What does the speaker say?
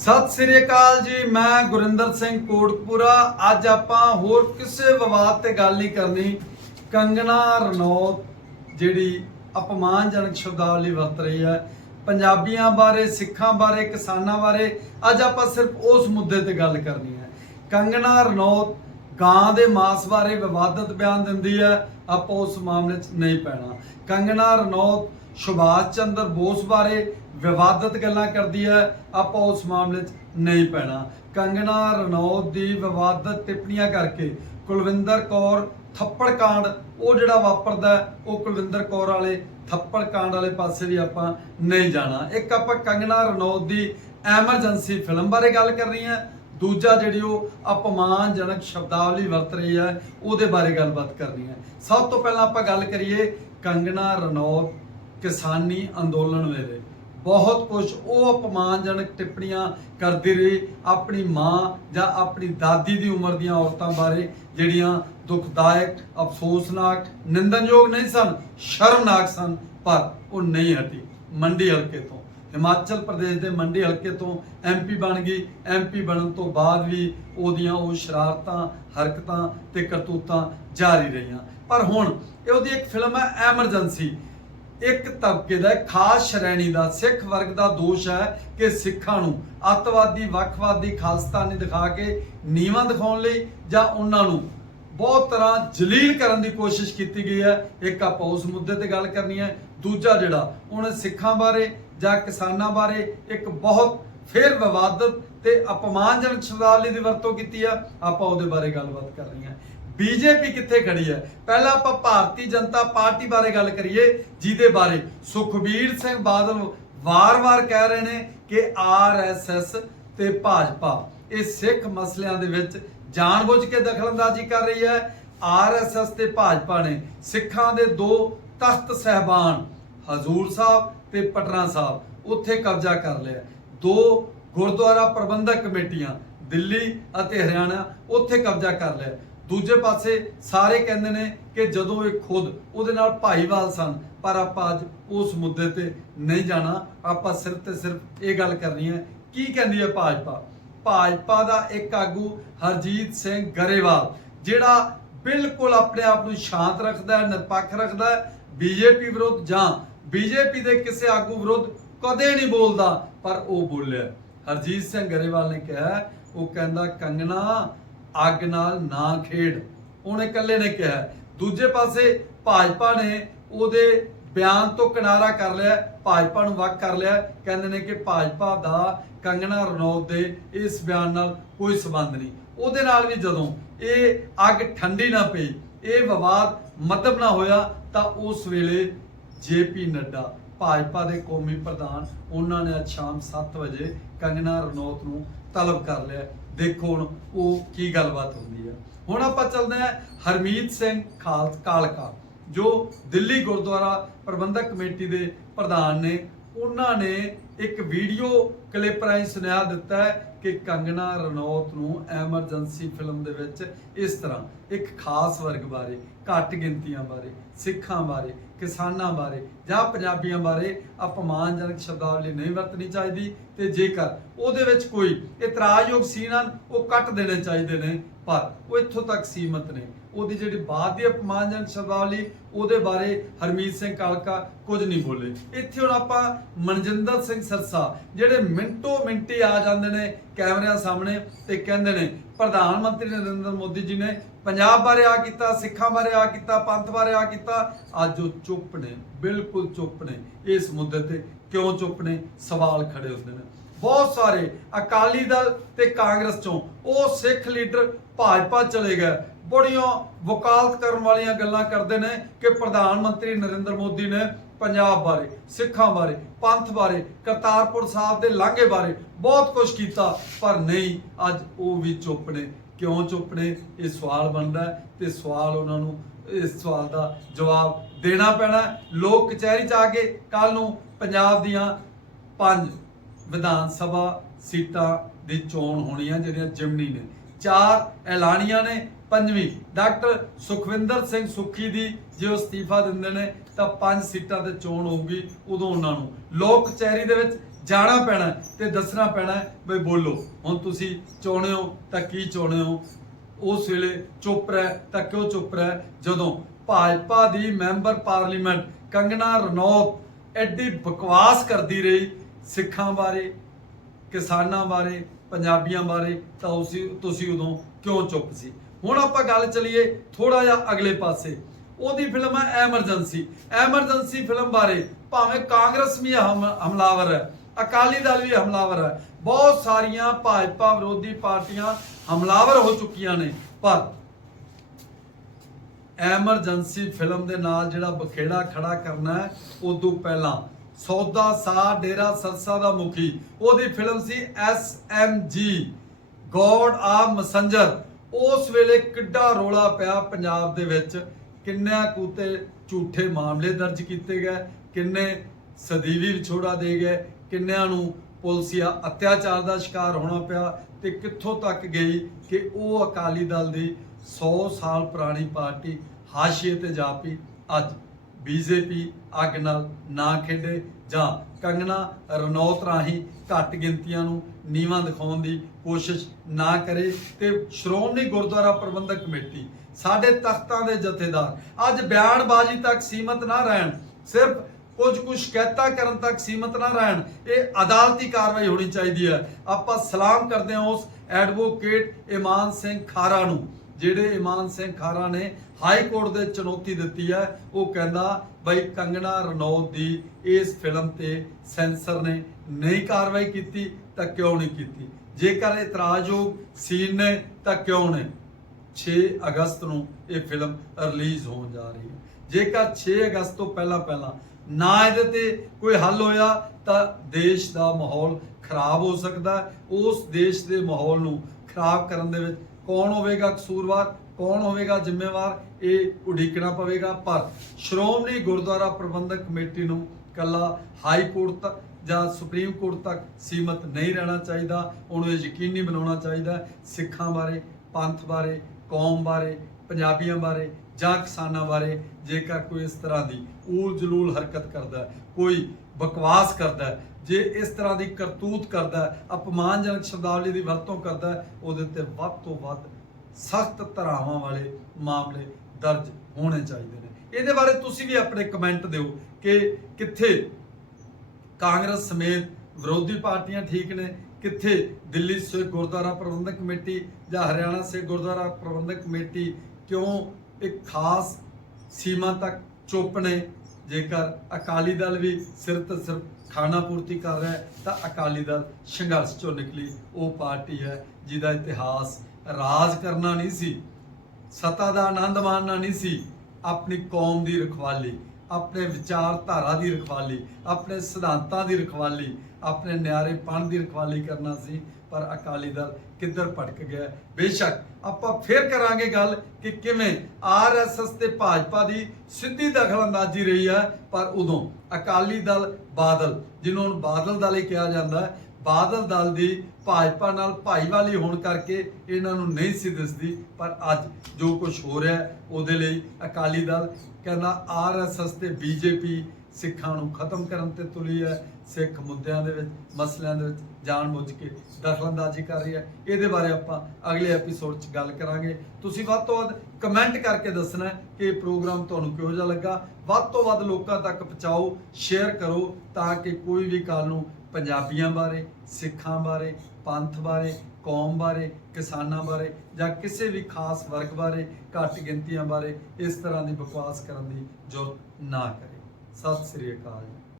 ਸਤਿ ਸ੍ਰੀ ਅਕਾਲ ਜੀ, ਮੈਂ ਗੁਰਿੰਦਰ ਸਿੰਘ ਕੋਟਕਪੂਰਾ ਅੱਜ ਆਪਾਂ ਹੋਰ ਕਿਸੇ ਵਿਵਾਦ ਤੇ ਗੱਲ ਨਹੀਂ ਕਰਨੀ। ਕੰਗਣਾ ਰਣੌਤ ਜਿਹੜੀ ਅਪਮਾਨਜਨਕ ਸ਼ਬਦਾਵਲੀ ਵਰਤ ਰਹੀ ਹੈ, ਪੰਜਾਬੀਆਂ ਬਾਰੇ, ਸਿੱਖਾਂ ਬਾਰੇ, ਕਿਸਾਨਾਂ ਬਾਰੇ, ਅੱਜ ਆਪਾਂ ਸਿਰਫ ਉਸ ਮੁੱਦੇ ਤੇ ਗੱਲ ਕਰਨੀ ਹੈ। ਕੰਗਣਾ ਰਣੌਤ ਗਾਂ ਦੇ ਮਾਸ ਬਾਰੇ ਵਿਵਾਦਤ ਬਿਆਨ ਦਿੰਦੀ ਹੈ, ਆਪਾਂ ਉਸ ਮਾਮਲੇ 'ਚ ਨਹੀਂ ਪੈਣਾ। ਕੰਗਣਾ ਰਣੌਤ ਸੁਭਾਸ਼ ਚੰਦਰ ਬੋਸ ਬਾਰੇ ਵਿਵਾਦਤ ਗੱਲਾਂ ਕਰਦੀ ਹੈ, ਆਪਾਂ ਉਸ ਮਾਮਲੇ 'ਚ ਨਹੀਂ ਪੈਣਾ। ਕੰਗਨਾ ਰਣੌਤ ਦੀ ਵਿਵਾਦਤ ਟਿੱਪਣੀਆਂ ਕਰਕੇ ਕੁਲਵਿੰਦਰ ਕੌਰ ਥੱਪੜ ਕਾਂਡ, ਉਹ ਜਿਹੜਾ ਵਾਪਰਦਾ ਉਹ ਕੁਲਵਿੰਦਰ ਕੌਰ ਵਾਲੇ ਥੱਪੜ ਕਾਂਡ ਵਾਲੇ ਪਾਸੇ ਵੀ ਆਪਾਂ ਨਹੀਂ ਜਾਣਾ। ਇੱਕ ਆਪਾਂ ਕੰਗਨਾ ਰਣੌਤ ਦੀ ਐਮਰਜੈਂਸੀ ਫਿਲਮ ਬਾਰੇ ਗੱਲ ਕਰਨੀ ਹੈ, ਦੂਜਾ ਜਿਹੜੀ ਉਹ ਅਪਮਾਨਜਨਕ ਸ਼ਬਦਾਵਲੀ ਵਰਤ ਰਹੀ ਹੈ, ਉਹਦੇ ਬਾਰੇ ਗੱਲਬਾਤ ਕਰਨੀ ਹੈ। ਸਭ ਤੋਂ ਪਹਿਲਾਂ ਆਪਾਂ ਗੱਲ ਕਰੀਏ ਕੰਗਨਾ ਰਣੌਤ ਕਿਸਾਨੀ ਅੰਦੋਲਨ ਵੇਲੇ। ਬਹੁਤ ਕੁਝ ਉਹ ਅਪਮਾਨਜਨਕ ਟਿੱਪਣੀਆਂ ਕਰਦੀ ਰਹੀ ਆਪਣੀ ਮਾਂ ਜਾਂ ਆਪਣੀ ਦਾਦੀ ਦੀ ਉਮਰ ਦੀਆਂ ਔਰਤਾਂ ਬਾਰੇ, ਜਿਹੜੀਆਂ ਦੁਖਦਾਇਕ, ਅਫਸੋਸਨਾਕ ਨਿੰਦਨਯੋਗ ਨਹੀਂ ਸਨ, ਸ਼ਰਮਨਾਕ ਸਨ, ਪਰ ਉਹ ਨਹੀਂ ਹਟੀ ਮੰਡੀ ਹਲਕੇ ਤੋਂ। ਹਿਮਾਚਲ ਪ੍ਰਦੇਸ਼ ਦੇ ਮੰਡੀ ਹਲਕੇ ਤੋਂ ਐਮਪੀ ਬਣ ਗਈ। ਐਮਪੀ ਬਣਨ ਤੋਂ ਬਾਅਦ ਵੀ ਉਹਦੀਆਂ ਉਹ ਸ਼ਰਾਰਤਾਂ, ਹਰਕਤਾਂ ਤੇ ਕਰਤੂਤਾਂ ਜਾਰੀ ਰਹੀਆਂ। ਪਰ ਹੁਣ ਇਹ ਉਹਦੀ ਇੱਕ ਫਿਲਮ ਹੈ, ਐਮਰਜੈਂਸੀ। ਇੱਕ ਤਬਕੇ ਦਾ ਖਾਸ ਸ਼੍ਰੇਣੀ ਦਾ ਸਿੱਖ ਵਰਗ ਦਾ ਦੋਸ਼ ਹੈ ਕਿ ਸਿੱਖਾਂ ਨੂੰ ਅੱਤਵਾਦੀ, ਵੱਖਵਾਦੀ, ਖਾਲਸਤਾਨੀ ਦਿਖਾ ਕੇ ਨੀਵਾਂ ਦਿਖਾਉਣ ਲਈ ਜਾਂ ਉਹਨਾਂ ਨੂੰ ਬਹੁਤ ਤਰ੍ਹਾਂ ਜਲੀਲ ਕਰਨ ਦੀ ਕੋਸ਼ਿਸ਼ ਕੀਤੀ ਗਈ ਹੈ। ਇੱਕ ਆਪਾਂ ਉਸ ਮੁੱਦੇ ਤੇ ਗੱਲ ਕਰਨੀ ਹੈ। ਦੂਜਾ ਜਿਹੜਾ ਉਹਨੇ ਸਿੱਖਾਂ ਬਾਰੇ ਜਾਂ ਕਿਸਾਨਾਂ ਬਾਰੇ ਇੱਕ ਬਹੁਤ ਫਿਰ ਵਿਵਾਦਤ ਤੇ ਅਪਮਾਨਜਨਕ ਸ਼ਬਦਾਵਲੀ ਦੀ ਵਰਤੋਂ ਕੀਤੀ ਆ। ਆਪਾਂ ਉਹਦੇ ਬਾਰੇ ਗੱਲਬਾਤ ਕਰਨੀ ਹੈ। ਬੀਜੇਪੀ ਕਿੱਥੇ ਖੜੀ ਹੈ? ਪਹਿਲਾਂ ਆਪਾਂ ਭਾਰਤੀ ਜਨਤਾ ਪਾਰਟੀ ਬਾਰੇ ਗੱਲ ਕਰੀਏ, ਜਿਹਦੇ ਬਾਰੇ ਸੁਖਬੀਰ ਸਿੰਘ ਬਾਦਲ ਵਾਰ-ਵਾਰ ਕਹਿ ਰਹੇ ਨੇ ਕਿ ਆਰਐਸਐਸ ਤੇ ਭਾਜਪਾ, ਇਹ ਸਿੱਖ ਮਸਲਿਆਂ ਦੇ ਵਿੱਚ ਜਾਣਬੁੱਝ ਕੇ ਦਖਲਅੰਦਾਜ਼ੀ ਕਰ ਰਹੀ ਹੈ। ਆਰਐਸਐਸ ਤੇ ਭਾਜਪਾ ਨੇ ਸਿੱਖਾਂ ਦੇ ਦੋ ਤਖਤ ਸਹਿਬਾਨ, ਹਜ਼ੂਰ ਸਾਹਿਬ ਤੇ ਪਟਨਾ ਸਾਹਿਬ, ਉੱਥੇ ਕਬਜ਼ਾ ਕਰ ਲਿਆ। ਦੋ ਗੁਰਦੁਆਰਾ ਪ੍ਰਬੰਧਕ ਕਮੇਟੀਆਂ, ਦਿੱਲੀ ਅਤੇ ਹਰਿਆਣਾ, ਉੱਥੇ ਕਬਜ਼ਾ ਕਰ ਲਿਆ। ਦੂਜੇ ਪਾਸੇ ਸਾਰੇ ਕਹਿੰਦੇ ਨੇ ਕਿ ਜਦੋਂ ਇਹ ਖੁਦ ਉਹਦੇ ਨਾਲ ਭਾਈਵਾਲ ਸਨ, ਪਰ ਆਪਾਂ ਅੱਜ ਉਸ ਮੁੱਦੇ ਤੇ ਨਹੀਂ ਜਾਣਾ। ਆਪਾਂ ਸਿਰਫ ਤੇ ਸਿਰਫ ਇਹ ਗੱਲ ਕਰਨੀ ਹੈ, ਕੀ ਕਹਿੰਦੀ ਹੈ ਭਾਜਪਾ? ਭਾਜਪਾ ਦਾ ਇੱਕ ਆਗੂ ਹਰਜੀਤ ਸਿੰਘ ਗਰੇਵਾਲ, ਜਿਹੜਾ ਬਿਲਕੁਲ ਆਪਣੇ ਆਪ ਨੂੰ ਸ਼ਾਂਤ ਰੱਖਦਾ ਹੈ, ਨਿਰਪੱਖ ਰੱਖਦਾ ਹੈ, ਬੀਜੇਪੀ ਵਿਰੁੱਧ ਜਾਂ ਬੀਜੇਪੀ ਦੇ ਕਿਸੇ ਆਗੂ ਵਿਰੁੱਧ ਕਦੇ ਨਹੀਂ ਬੋਲਦਾ, ਪਰ ਉਹ ਬੋਲਿਆ। ਹਰਜੀਤ ਸਿੰਘ ਗਰੇਵਾਲ ਨੇ ਕਿਹਾ, ਉਹ ਕਹਿੰਦਾ, ਕੰਗਣਾ ਅੱਗ ਨਾਲ ਨਾ ਖੇਡ। ਉਹਨੇ ਇਕੱਲੇ ਨੇ ਕਿਹਾ। ਦੂਜੇ ਪਾਸੇ ਭਾਜਪਾ ਨੇ ਉਹਦੇ ਬਿਆਨ ਤੋਂ ਕਿਨਾਰਾ ਕਰ ਲਿਆ। ਭਾਜਪਾ ਨੂੰ ਵੱਖ ਕਰ ਲਿਆ। ਕਹਿੰਦੇ ਨੇ ਕਿ ਭਾਜਪਾ ਦਾ ਕੰਗਣਾ ਰਣੌਤ ਦੇ ਇਸ ਬਿਆਨ ਨਾਲ ਕੋਈ ਸਬੰਧ ਨਹੀਂ। ਉਹਦੇ ਨਾਲ ਵੀ ਜਦੋਂ ਇਹ ਅੱਗ ਠੰਡੀ ਨਾ ਪਈ, ਇਹ ਵਿਵਾਦ ਮਤਲਬ ਨਾ ਹੋਇਆ, ਤਾਂ ਉਸ ਵੇਲੇ ਜੇਪੀ ਨੱਡਾ, ਭਾਜਪਾ ਦੇ ਕੌਮੀ ਪ੍ਰਧਾਨ, ਉਹਨਾਂ ਨੇ ਅੱਜ ਸ਼ਾਮ 7 ਵਜੇ ਕੰਗਣਾ ਰਣੌਤ ਨੂੰ ਤਲਬ ਕਰ ਲਿਆ। ਦੇਖੋ ਹੁਣ ਉਹ ਕੀ ਗੱਲਬਾਤ ਹੁੰਦੀ ਹੈ ਹੁਣ ਆਪਾਂ ਚੱਲਦੇ ਹਾਂ ਹਰਮੀਤ ਸਿੰਘ ਖਾਲ ਕਾਲਕਾ, ਜੋ ਦਿੱਲੀ ਗੁਰਦੁਆਰਾ ਪ੍ਰਬੰਧਕ ਕਮੇਟੀ ਦੇ ਪ੍ਰਧਾਨ ਨੇ। ਉਹਨਾਂ ਨੇ ਇੱਕ ਵੀਡੀਓ ਕਲਿੱਪ ਰਾਹੀਂ ਸੁਨੇਹਾ ਦਿੱਤਾ ਹੈ ਕਿ ਕੰਗਣਾ ਰਣੌਤ ਨੂੰ ਐਮਰਜੈਂਸੀ ਫਿਲਮ ਦੇ ਵਿੱਚ ਇਸ ਤਰ੍ਹਾਂ ਇੱਕ ਖਾਸ ਵਰਗ ਬਾਰੇ ਘੱਟ ਗਿਣਤੀਆਂ ਬਾਰੇ, ਸਿੱਖਾਂ ਬਾਰੇ, ਕਿਸਾਨਾਂ ਬਾਰੇ ਜਾਂ ਪੰਜਾਬੀਆਂ ਬਾਰੇ ਅਪਮਾਨਜਨਕ ਸ਼ਬਦਾਵਲੀ ਨਹੀਂ ਵਰਤਣੀ ਚਾਹੀਦੀ ਤੇ ਜੇਕਰ ਉਹਦੇ ਵਿੱਚ ਕੋਈ ਇਤਰਾਜ਼ਯੋਗ ਸੀਨ ਹਨ, ਉਹ ਕੱਟ ਦੇਣੇ ਚਾਹੀਦੇ ਨੇ, ਪਰ ਉਹ ਇੱਥੋਂ ਤੱਕ ਸੀਮਤ ਨੇ। ਉਹਦੀ ਜਿਹੜੀ ਬਾਤ ਦੀ ਅਪਮਾਨਜਨਕ ਸ਼ਬਦਾਵਲੀ, ਉਹਦੇ ਬਾਰੇ ਹਰਮੀਤ ਸਿੰਘ ਕਾਲਕਾ ਕੁਝ ਨਹੀਂ ਬੋਲੇ। ਇੱਥੇ ਹੁਣ ਆਪਾਂ ਮਨਜਿੰਦਰ ਸਿੰਘ ਸਰਸਾ, ਜਿਹੜੇ ਮਿੰਟੋ ਮਿੰਟੀ ਆ ਜਾਂਦੇ ਨੇ ਕੈਮਰਿਆਂ ਸਾਹਮਣੇ ਤੇ ਕਹਿੰਦੇ ਨੇ ਪ੍ਰਧਾਨ ਮੰਤਰੀ ਨਰਿੰਦਰ ਮੋਦੀ ਜੀ ਨੇ ਪੰਜਾਬ ਬਾਰੇ ਆ ਕੀਤਾ, ਸਿੱਖਾਂ ਬਾਰੇ ਆ ਕੀਤਾ, ਪੰਥ ਬਾਰੇ ਆ ਕੀਤਾ। ਅੱਜ ਉਹ ਚੁੱਪ ਨੇ, ਬਿਲਕੁਲ ਚੁੱਪ ਨੇ। ਇਸ ਮੁੱਦੇ ਤੇ ਕਿਉਂ ਚੁੱਪ ਨੇ? ਸਵਾਲ ਖੜੇ ਹੁੰਦੇ ਨੇ। ਬਹੁਤ ਸਾਰੇ ਅਕਾਲੀ ਦਲ ਤੇ ਕਾਂਗਰਸ ਚੋਂ ਉਹ ਸਿੱਖ ਲੀਡਰ ਭਾਜਪਾ ਚਲੇ ਗਏ। ਬੜੀਆਂ ਵਕਾਲਤ ਕਰਨ ਵਾਲੀਆਂ ਗੱਲਾਂ ਕਰਦੇ ਨੇ ਕਿ ਪ੍ਰਧਾਨ ਮੰਤਰੀ ਨਰਿੰਦਰ ਮੋਦੀ ਨੇ ਪੰਜਾਬ ਬਾਰੇ, ਸਿੱਖਾਂ ਬਾਰੇ, ਪੰਥ ਬਾਰੇ, ਕਰਤਾਰਪੁਰ ਸਾਹਿਬ ਦੇ ਲਾਂਘੇ ਬਾਰੇ ਬਹੁਤ ਕੁਝ ਕੀਤਾ, ਪਰ ਨਹੀਂ, ਅੱਜ ਉਹ ਵੀ ਚੁੱਪ ਨੇ। ਕਿਉਂ ਚੁੱਪ ਨੇ? ਇਹ ਸਵਾਲ ਬਣਦਾ ਹੈ ਤੇ ਸਵਾਲ ਉਹਨਾਂ ਨੂੰ, ਇਸ ਸਵਾਲ ਦਾ ਜਵਾਬ ਦੇਣਾ ਪੈਣਾ ਲੋਕ ਕਚਹਿਰੀ ਚ ਆ ਕੇ ਕੱਲ ਨੂੰ ਪੰਜਾਬ ਦੀਆਂ ਪੰਜ ਵਿਧਾਨ ਸਭਾ ਸੀਟਾਂ ਦੀ ਚੋਣ ਹੋਣੀ ਆ ਜਿਹੜੀਆਂ ਜਿਮਨੀ ਨੇ। ਚਾਰ ਐਲਾਨੀਆਂ ਨੇ। ਪੰਜਵੀਂ, ਡਾਕਟਰ ਸੁਖਵਿੰਦਰ ਸਿੰਘ ਸੁੱਖੀ ਦੀ ਜੇ ਉਹ ਅਸਤੀਫਾ ਦਿੰਦੇ ਨੇ, ਤਾਂ ਪੰਜ ਸੀਟਾਂ ਤੇ ਚੋਣ ਹੋਊਗੀ ਉਦੋਂ ਉਹਨਾਂ ਨੂੰ। ਲੋਕ ਕਚਹਿਰੀ ਦੇ ਵਿੱਚ ਜਾਣਾ ਪੈਣਾ ਹੈ ਤੇ ਦੱਸਣਾ ਪੈਣਾ ਬਈ ਬੋਲੋ, ਹੁਣ ਤੁਸੀਂ ਚਾਹੁੰਦੇ ਹੋ ਤਾਂ ਕੀ ਚਾਹੁੰਦੇ ਹੋ? ਉਸ ਵੇਲੇ ਚੁੱਪ ਰਹਿ, ਤਾਂ ਕਿਉਂ ਚੁੱਪ ਰਹਿ? ਜਦੋਂ ਭਾਜਪਾ ਦੀ ਮੈਂਬਰ ਪਾਰਲੀਮੈਂਟ ਕੰਗਨਾ ਰਣੌਤ ਐਡੀ ਬਕਵਾਸ ਕਰਦੀ ਰਹੀ ਸਿੱਖਾਂ ਬਾਰੇ, ਕਿਸਾਨਾਂ ਬਾਰੇ, ਪੰਜਾਬੀਆਂ ਬਾਰੇ, ਤਾਂ ਉਸੇ ਤੁਸੀਂ ਉਦੋਂ ਕਿਉਂ ਚੁੱਪ ਸੀ? ਹੁਣ ਆਪਾਂ ਗੱਲ ਚਲੀਏ ਥੋੜਾ ਜਿਹਾ ਅਗਲੇ ਪਾਸੇ। ਉਹਦੀ ਫਿਲਮ ਹੈ ਐਮਰਜੈਂਸੀ ਐਮਰਜੈਂਸੀ ਫਿਲਮ ਬਾਰੇ ਭਾਵੇਂ ਕਾਂਗਰਸ ਵੀ ਹਮਲਾਵਰ ਹੈ, ਅਕਾਲੀ ਦਲ ਵੀ ਹਮਲਾਵਰ ਹੈ, ਬਹੁਤ ਸਾਰੀਆਂ ਭਾਜਪਾ ਵਿਰੋਧੀ ਪਾਰਟੀਆਂ ਹਮਲਾਵਰ ਹੋ ਚੁੱਕੀਆਂ ਨੇ, ਪਰ ਐਮਰਜੈਂਸੀ ਫਿਲਮ ਦੇ ਨਾਲ ਜਿਹੜਾ ਬਖੇੜਾ ਖੜਾ ਕਰਨਾ ਹੈ, ਉਦੋਂ ਪਹਿਲਾਂ ਸੌਦਾ, ਸਾਹ, ਡੇਰਾ ਸਰਸਾ ਦਾ ਮੁਖੀ, ਉਹਦੀ film C S M G God a messenger. ਉਸ ਵੇਲੇ ਕਿੱਡਾ ਰੋਲਾ ਪਿਆ ਪੰਜਾਬ ਦੇ ਵਿੱਚ। ਕਿੰਨਿਆਂ ਕੂਤੇ ਝੂਠੇ ਮਾਮਲੇ ਦਰਜ ਕੀਤੇ ਗਏ, ਕਿੰਨੇ ਸਦੀਵੀ ਵਿਛੋੜਾ ਦੇ ਗਏ, ਕਿੰਨਿਆਂ ਨੂੰ ਪੁਲਸੀਆ ਅਤਿਆਚਾਰ ਦਾ ਸ਼ਿਕਾਰ ਹੋਣਾ ਪਿਆ ਤੇ ਕਿੱਥੋਂ ਤੱਕ ਗਈ ਕਿ ਉਹ ਅਕਾਲੀ ਦਲ ਦੀ 100 ਸਾਲ ਪੁਰਾਣੀ ਪਾਰਟੀ ਹਾਸ਼ੀਏ ਤੇ ਜਾ ਪਈ। ਅੱਜ ਬੀਜੇਪੀ ਅੱਗ ਨਾਲ ਨਾ ਖੇਡੇ ਜਾਂ ਕੰਗਣਾ ਰਣੌਤ ਰਾਹੀਂ ਘੱਟ ਗਿਣਤੀਆਂ ਨੂੰ ਨੀਵਾਂ ਦਿਖਾਉਣ ਦੀ ਕੋਸ਼ਿਸ਼ ਨਾ ਕਰੇ ਤੇ ਸ਼੍ਰੋਮਣੀ ਗੁਰਦੁਆਰਾ ਪ੍ਰਬੰਧਕ ਕਮੇਟੀ, ਸਾਡੇ ਤਖਤਾਂ ਦੇ ਜਥੇਦਾਰ, ਅੱਜ ਬਿਆਨਬਾਜ਼ੀ ਤੱਕ ਸੀਮਤ ਨਾ ਰਹਿਣ, ਸਿਰਫ ਕੁਝ ਕੁ ਸ਼ਿਕਾਇਤਾਂ ਕਰਨ ਤੱਕ ਸੀਮਤ ਨਾ ਰਹਿਣ, ਇਹ ਅਦਾਲਤੀ ਕਾਰਵਾਈ ਹੋਣੀ ਚਾਹੀਦੀ ਹੈ। ਆਪਾਂ ਸਲਾਮ ਕਰਦੇ ਹਾਂ ਉਸ ਐਡਵੋਕੇਟ ਇਮਾਨ ਸਿੰਘ ਖਾਰਾ ਨੂੰ। ਜਿਹੜੇ ਇਮਾਨ ਸਿੰਘ ਖਾਰਾ ਨੇ ਹਾਈ ਕੋਰਟ ਦੇ ਚੁਣੌਤੀ ਦਿੱਤੀ ਹੈ, ਉਹ ਕਹਿੰਦਾ ਬਈ ਕੰਗਣਾ ਰਣੌਤ ਦੀ ਇਸ ਫਿਲਮ ਤੇ ਸੈਂਸਰ ਨੇ ਨਹੀਂ ਕਾਰਵਾਈ ਕੀਤੀ ਤਾਂ ਕਿਉਂ ਨਹੀਂ ਕੀਤੀ? ਜੇਕਰ ਇਤਰਾਜ਼ਯੋਗ ਸੀਨ ਨੇ ਤਾਂ ਕਿਉਂ ਨੇ? 6 ਅਗਸਤ ਨੂੰ ਇਹ ਫਿਲਮ ਰਿਲੀਜ਼ ਹੋਣ ਜਾ ਰਹੀ ਹੈ। ਜੇਕਰ 6 ਅਗਸਤ ਤੋਂ ਪਹਿਲਾਂ ਪਹਿਲਾਂ ਨਾ ਇਹਦੇ ਤੇ ਕੋਈ ਹੱਲ ਹੋਇਆ ਤਾਂ ਦੇਸ਼ ਦਾ ਮਾਹੌਲ ਖਰਾਬ ਹੋ ਸਕਦਾ ਉਸ ਦੇਸ਼ ਦੇ ਮਾਹੌਲ ਨੂੰ ਖਰਾਬ ਕਰਨ ਦੇ ਵਿੱਚ ਕੌਣ ਹੋਵੇਗਾ ਕਸੂਰਵਾਰ, ਕੌਣ ਹੋਵੇਗਾ ਜ਼ਿੰਮੇਵਾਰ, ਇਹ ਉਡੀਕਣਾ ਪਵੇਗਾ। ਪਰ ਸ਼੍ਰੋਮਣੀ ਗੁਰਦੁਆਰਾ ਪ੍ਰਬੰਧਕ ਕਮੇਟੀ ਨੂੰ ਕੱਲਾ ਹਾਈ ਕੋਰਟ ਤੱਕ ਜਾਂ ਸੁਪਰੀਮ ਕੋਰਟ ਤੱਕ ਸੀਮਤ ਨਹੀਂ ਰਹਿਣਾ ਚਾਹੀਦਾ। ਉਹਨੂੰ ਇਹ ਯਕੀਨੀ ਬਣਾਉਣਾ ਚਾਹੀਦਾ ਸਿੱਖਾਂ ਬਾਰੇ, ਪੰਥ ਬਾਰੇ, ਕੌਮ ਬਾਰੇ, ਪੰਜਾਬੀਆਂ ਬਾਰੇ ਜਾਂ ਕਿਸਾਨਾਂ ਬਾਰੇ। ਜੇਕਰ ਕੋਈ ਇਸ ਤਰ੍ਹਾਂ ਦੀ ਊਲ ਜਲੂਲ ਹਰਕਤ ਕਰਦਾ ਕੋਈ ਬਕਵਾਸ ਕਰਦਾ ਜੇ ਇਸ ਤਰ੍ਹਾਂ ਦੀ ਕਰਤੂਤ ਕਰਦਾ ਅਪਮਾਨਜਨਕ ਸ਼ਬਦਾਵਲੀ ਦੀ ਵਰਤੋਂ ਕਰਦਾ ਉਹਦੇ ਤੇ ਵੱਧ ਤੋਂ ਵੱਧ ਸਖਤ ਧਾਰਾਵਾਂ ਵਾਲੇ ਮਾਮਲੇ ਦਰਜ ਹੋਣੇ ਚਾਹੀਦੇ ਨੇ। ਇਹਦੇ ਬਾਰੇ ਤੁਸੀਂ ਵੀ ਆਪਣੇ ਕਮੈਂਟ ਦਿਓ ਕਿ ਕਿੱਥੇ ਕਾਂਗਰਸ ਸਮੇਤ ਵਿਰੋਧੀ ਪਾਰਟੀਆਂ ਠੀਕ ਨੇ, ਕਿੱਥੇ ਦਿੱਲੀ ਸਿੱਖ ਗੁਰਦੁਆਰਾ ਪ੍ਰਬੰਧਕ ਕਮੇਟੀ ਜਾਂ ਹਰਿਆਣਾ ਸਿੱਖ ਗੁਰਦੁਆਰਾ ਪ੍ਰਬੰਧਕ ਕਮੇਟੀ ਕਿਉਂ ਇੱਕ ਖਾਸ ਸੀਮਾ ਤੱਕ ਚੁੱਪ ਨੇ ਜੇਕਰ ਅਕਾਲੀ ਦਲ ਵੀ ਸਿਰ ਤੇ ਸਿਰ ਖਾਣਾ ਪੂਰਤੀ ਕਰ ਰਿਹਾ ਹੈ, ਤਾਂ ਅਕਾਲੀ ਦਲ ਸੰਘਰਸ਼ ਚੋਂ ਨਿਕਲੀ। ਉਹ ਪਾਰਟੀ ਹੈ ਜਿਹਦਾ ਇਤਿਹਾਸ ਰਾਜ ਕਰਨਾ ਨਹੀਂ ਸੀ, ਸਤਾ ਦਾ ਆਨੰਦ ਮਾਣਨਾ ਨਹੀਂ ਸੀ, ਆਪਣੀ ਕੌਮ ਦੀ ਰਖਵਾਲੀ, ਆਪਣੇ ਵਿਚਾਰਧਾਰਾ ਦੀ ਰਖਵਾਲੀ, ਆਪਣੇ ਸਿਧਾਂਤਾਂ ਦੀ ਰਖਵਾਲੀ, ਆਪਣੇ ਨਿਆਰੇਪਣ ਦੀ ਰਖਵਾਲੀ ਕਰਨਾ ਸੀ। ਪਰ ਅਕਾਲੀ ਦਲ ਕਿੱਧਰ ਭਟਕ ਗਿਆ? ਬੇਸ਼ੱਕ ਆਪਾਂ ਫੇਰ ਕਰਾਂਗੇ ਗੱਲ ਕਿ ਕਿਵੇਂ ਆਰਐਸਐਸ ਤੇ ਭਾਜਪਾ ਦੀ ਸਿੱਧੀ ਦਖਲਅੰਦਾਜ਼ੀ ਰਹੀ ਹੈ, ਪਰ ਉਦੋਂ ਅਕਾਲੀ ਦਲ ਬਾਦਲ, ਜਿਹਨੂੰ ਹੁਣ ਬਾਦਲ ਦਲ ਹੀ ਕਿਹਾ ਜਾਂਦਾ ਹੈ ਬਾਦਲ ਦਲ ਦੀ ਭਾਜਪਾ ਨਾਲ ਭਾਈਵਾਲੀ ਹੋਣ ਕਰਕੇ ਇਹਨਾਂ ਨੂੰ ਨਹੀਂ ਸੀ ਦਿਸਦੀ, ਪਰ ਅੱਜ ਜੋ ਕੁਝ ਹੋ ਰਿਹਾ ਉਹਦੇ ਲਈ ਅਕਾਲੀ ਦਲ ਕਹਿੰਦਾ ਆਰਐਸਐਸ ਤੇ ਬੀਜੇਪੀ ਸਿੱਖਾਂ ਨੂੰ ਖਤਮ ਕਰਨ ਤੇ ਤੁਲੀ ਹੈ। ਸਿੱਖ ਮੁੱਦਿਆਂ ਦੇ ਵਿੱਚ, ਮਸਲਿਆਂ ਦੇ ਵਿੱਚ ਜਾਣਬੁੱਝ ਕੇ ਦਖਲਅੰਦਾਜ਼ੀ ਕਰ ਰਹੀ ਹੈ। ਇਹਦੇ ਬਾਰੇ ਆਪਾਂ ਅਗਲੇ ਐਪੀਸੋਡ 'ਚ ਗੱਲ ਕਰਾਂਗੇ। ਤੁਸੀਂ ਵੱਧ ਤੋਂ ਵੱਧ ਕਮੈਂਟ ਕਰਕੇ ਦੱਸਣਾ ਕਿ ਇਹ ਪ੍ਰੋਗਰਾਮ ਤੁਹਾਨੂੰ ਕਿਹੋ ਜਿਹਾ ਲੱਗਾ। ਵੱਧ ਤੋਂ ਵੱਧ ਲੋਕਾਂ ਤੱਕ ਪਹੁੰਚਾਓ, ਸ਼ੇਅਰ ਕਰੋ ਤਾਂ ਕਿ ਕੋਈ ਵੀ ਕੱਲ ਨੂੰ ਪੰਜਾਬੀਆਂ ਬਾਰੇ, ਸਿੱਖਾਂ ਬਾਰੇ, ਪੰਥ ਬਾਰੇ, ਕੌਮ ਬਾਰੇ, ਕਿਸਾਨਾਂ ਬਾਰੇ ਜਾਂ ਕਿਸੇ ਵੀ ਖਾਸ ਵਰਗ ਬਾਰੇ ਘੱਟ ਗਿਣਤੀਆਂ ਬਾਰੇ ਇਸ ਤਰ੍ਹਾਂ ਦੀ ਬਕਵਾਸ ਕਰਨ ਦੀ ਜ਼ਰੂਰਤ ਨਾ ਕਰੇ। ਸਤਿ ਸ੍ਰੀ ਅਕਾਲ